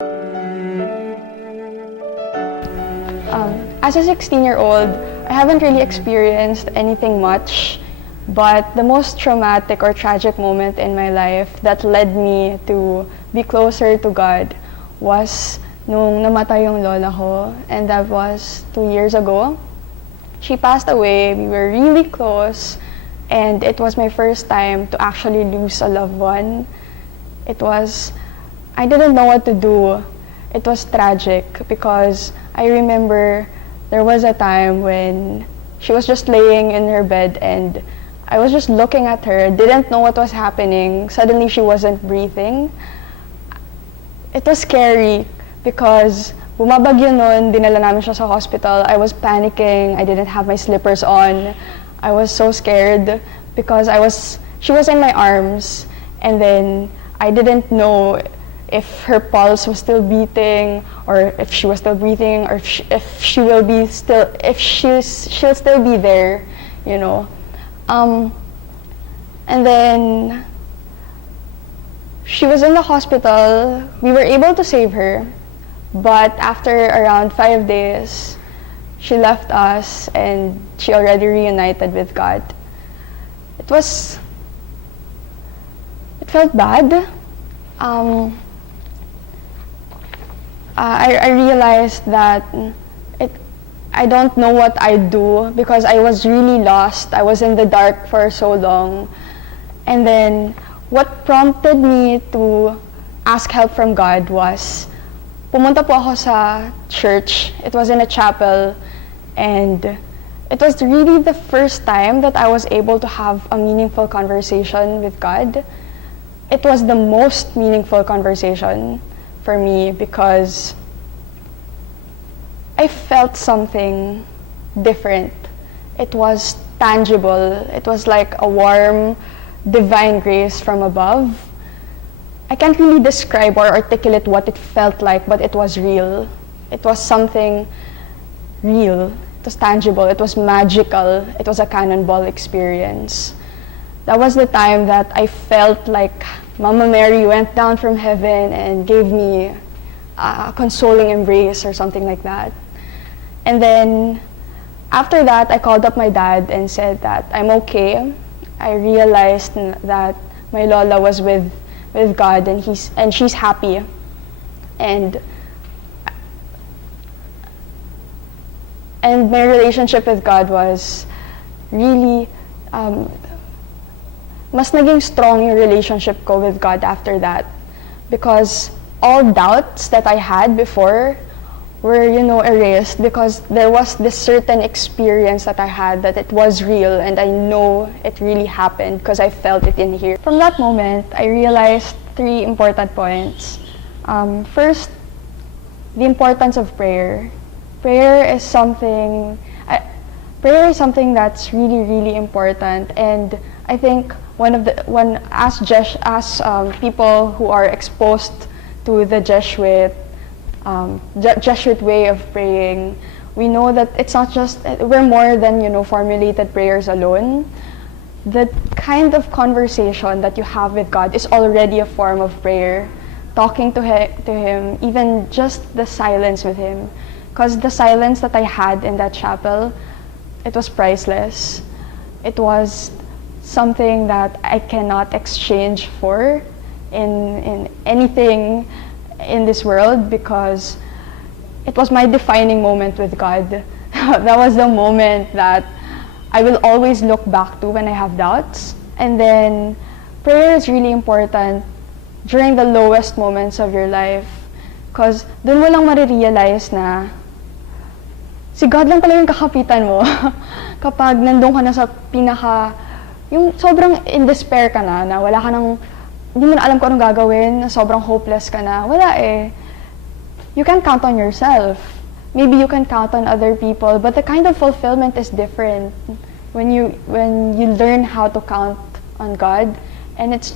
As a 16-year-old, I haven't really experienced anything much, but the most traumatic or tragic moment in my life that led me to be closer to God was nung namatay yung lola ko, and that was 2 years ago. She passed away, we were really close, and it was my first time to actually lose a loved one. I didn't know what to do. It was tragic because I remember there was a time when she was just laying in her bed and I was just looking at her, didn't know what was happening. Suddenly she wasn't breathing. It was scary because bumabagyo nun, dinala namin siya sa hospital. I was panicking, I didn't have my slippers on. I was so scared because she was in my arms, and then I didn't know if her pulse was still beating, or if she was still breathing, or she'll still be there, you know. And then she was in the hospital. We were able to save her, but after around 5 days, she left us and she already reunited with God. It felt bad. I realized that I don't know what I'd do because I was really lost. I was in the dark for so long. And then what prompted me to ask help from God was, pumunta po ako sa church. It was in a chapel, and it was really the first time that I was able to have a meaningful conversation with God. It was the most meaningful conversation for me because I felt something different. It was tangible. It was like a warm, divine grace from above. I can't really describe or articulate what it felt like, but it was real. It was something real. It was tangible. It was magical. It was a cannonball experience. That was the time that I felt like Mama Mary went down from heaven and gave me a consoling embrace or something like that. And then after that, I called up my dad and said that I'm okay. I realized that my lola was with God and she's happy. And my relationship with God was really mas naging strong yung relationship ko with God after that, because all doubts that I had before were, erased because there was this certain experience that I had that it was real, and I know it really happened because I felt it in here. From that moment, I realized 3 important points. First, the importance of prayer. Prayer is something that's really, really important, and I think as people who are exposed to the Jesuit way of praying, we know that it's not just, we're more than, formulated prayers alone. The kind of conversation that you have with God is already a form of prayer. Talking to Him, even just the silence with Him. Because the silence that I had in that chapel, it was priceless. It was something that I cannot exchange for in anything in this world, because it was my defining moment with God. That was the moment that I will always look back to when I have doubts. And then prayer is really important during the lowest moments of your life, because dun mo lang marirealize na si God lang pala yung kakapitan mo. Kapag nandun ka na sa yung sobrang in despair ka na wala ka nang, hindi mo na alam kung anong gagawin, na sobrang hopeless ka na, wala eh. You can count on yourself. Maybe you can count on other people, but the kind of fulfillment is different when you learn how to count on God, and it's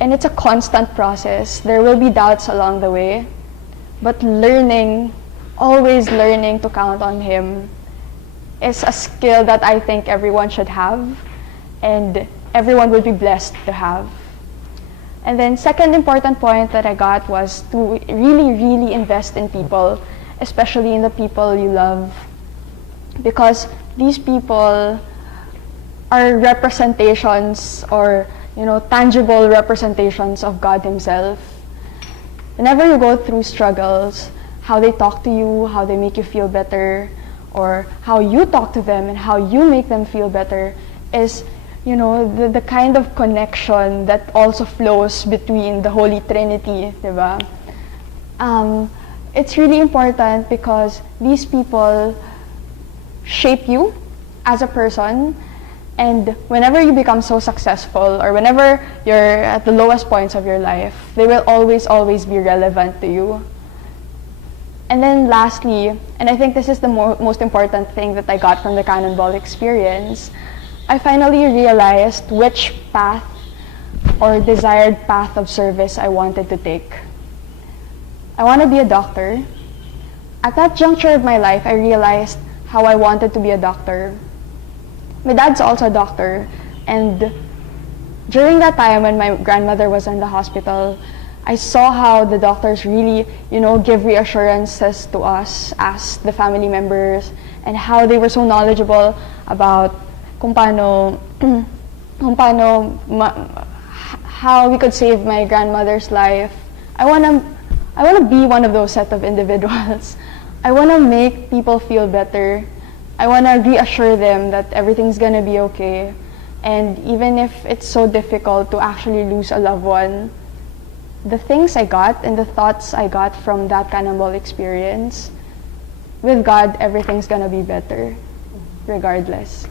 a constant process. There will be doubts along the way, but always learning to count on Him is a skill that I think everyone should have, and everyone would be blessed to have. And then second important point that I got was to really, really invest in people, especially in the people you love. Because these people are representations or, tangible representations of God Himself. Whenever you go through struggles, how they talk to you, how they make you feel better, or how you talk to them and how you make them feel better is, the kind of connection that also flows between the Holy Trinity, diba? It's really important because these people shape you as a person, and whenever you become so successful or whenever you're at the lowest points of your life, they will always, always be relevant to you. And then lastly, and I think this is the most important thing that I got from the Cannonball experience, I finally realized which path or desired path of service I wanted to take. I want to be a doctor. At that juncture of my life, I realized how I wanted to be a doctor. My dad's also a doctor, and during that time when my grandmother was in the hospital, I saw how the doctors really, give reassurances to us as the family members, and how they were so knowledgeable about how we could save my grandmother's life. I wanna be one of those set of individuals. I wanna make people feel better. I wanna reassure them that everything's gonna be okay. And even if it's so difficult to actually lose a loved one, the things I got and the thoughts I got from that Cannonball experience, with God, everything's gonna be better, regardless.